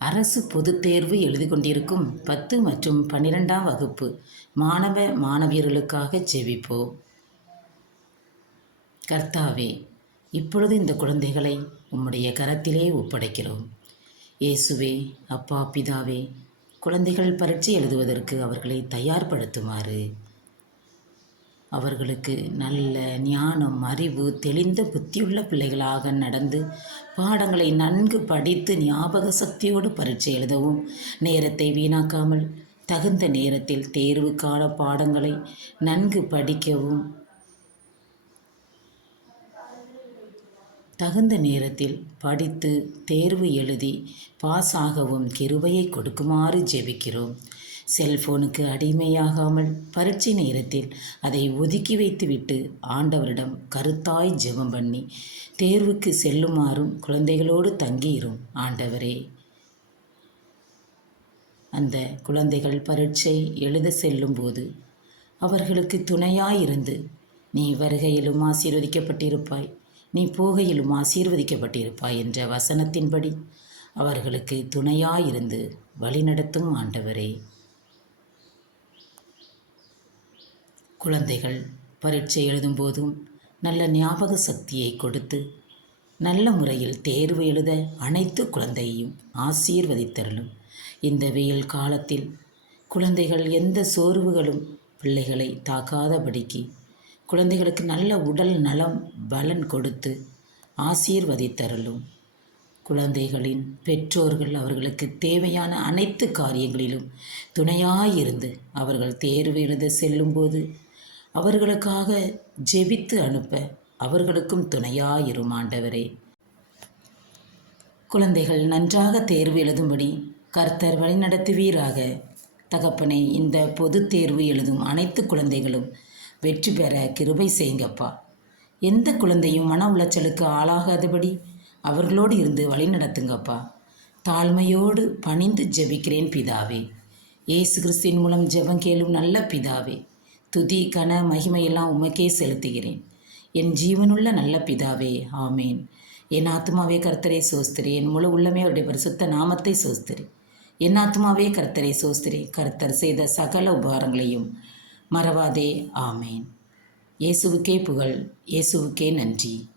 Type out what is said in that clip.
அரசு பொதுத் தேர்வு எழுதி கொண்டிருக்கும் பத்து மற்றும் பன்னிரெண்டாம் வகுப்பு மாணவ மாணவியர்களுக்காக செவிப்போ கர்த்தாவே இப்பொழுது இந்த குழந்தைகளை உம்முடைய கரத்திலே ஒப்படைக்கிறோம். இயேசுவே அப்பா பிதாவே குழந்தைகள் பரீட்சை எழுதுவதற்கு அவர்களை தயார்படுத்துமாறு அவர்களுக்கு நல்ல ஞானம் அறிவு தெளிந்த புத்தியுள்ள பிள்ளைகளாக நடந்து பாடங்களை நன்கு படித்து ஞாபக சக்தியோடு பரீட்சை எழுதவும். நேரத்தை வீணாக்காமல் தகுந்த நேரத்தில் தேர்வுக்கால பாடங்களை நன்கு படிக்கவும். தகுந்த நேரத்தில் படித்து தேர்வு எழுதி பாஸ் ஆகவும் கிருபையை கொடுக்குமாறு ஜெபிக்கிறோம். செல்போனுக்கு அடிமையாகாமல் பரீட்சை நேரத்தில் அதை ஒதுக்கி வைத்துவிட்டு ஆண்டவரிடம் கருத்தாய் ஜெபம் பண்ணி தேர்வுக்கு செல்லுமாறும் குழந்தைகளோடு தங்கியிரும் ஆண்டவரே. அந்த குழந்தைகள் பரீட்சை எழுத செல்லும்போது அவர்களுக்கு துணையாயிருந்து நீ வருகையிலும் ஆசீர்வதிக்கப்பட்டிருப்பாய் நீ போகையிலும் ஆசீர்வதிக்கப்பட்டிருப்பாய் என்ற வசனத்தின்படி அவர்களுக்கு துணையாயிருந்து வழிநடத்தும் ஆண்டவரே. குழந்தைகள் பரீட்சை எழுதும்போதும் நல்ல ஞாபக சக்தியை கொடுத்து நல்ல முறையில் தேர்வு எழுத அனைத்து குழந்தையையும் ஆசீர்வதித்தருளும். இந்த வெயில் காலத்தில் குழந்தைகள் எந்த சோர்வுகளும் பிள்ளைகளை தாக்காதபடிக்கு குழந்தைகளுக்கு நல்ல உடல் நலம் பலன் கொடுத்து ஆசீர்வதித்தருளும். குழந்தைகளின் பெற்றோர்கள் அவர்களுக்கு தேவையான அனைத்து காரியங்களிலும் துணையாயிருந்து அவர்கள் தேர்வு எழுத செல்லும்போது அவர்களுக்காக ஜெபித்து அனுப்ப அவர்களுக்கும் துணையாயிரும் ஆண்டவரே. குழந்தைகள் நன்றாக தேர்வு எழுதும்படி கர்த்தர் வழிநடத்துவீராக. தகப்பனே இந்த பொதுத் தேர்வு எழுதும் அனைத்து குழந்தைகளும் வெற்றி பெற கிருபை செய்யுங்கப்பா. எந்த குழந்தையும் மன உளைச்சலுக்கு ஆளாகாதபடி அவர்களோடு இருந்து வழி நடத்துங்கப்பா தாழ்மையோடு பணிந்து ஜெபிக்கிறேன் பிதாவே. இயேசு கிறிஸ்தின் மூலம் ஜெபம் கேளும் நல்ல பிதாவே. துதி கன மகிமையெல்லாம் உமக்கே செலுத்துகிறேன். என் ஜீவனுள்ள நல்ல பிதாவே ஆமேன். என் ஆத்மாவே கர்த்தரை சோஸ்திரி. என் முழு உள்ளமே அவருடைய பரிசுத்த நாமத்தை சோஸ்திரி. என் ஆத்மாவே கர்த்தரை சோஸ்திரி. கர்த்தர் செய்த சகல உபகாரங்களையும் மறவாதே ஆமேன். இயேசுவுக்கே புகழ் இயேசுவுக்கே நன்றி.